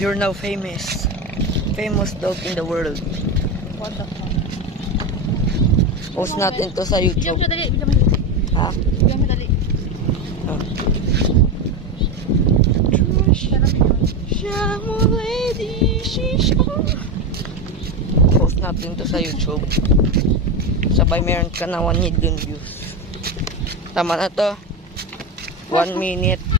You're now famous. Famous dog in the world. What the fuck? Post natin to sa Bigyan YouTube. mo siya dali. Bigyan mo siya. Ha? Bigyan mo dali. Oh. Post natin to sa YouTube. Sabay meron ka na 1 million views. Tama na to. 1 minute.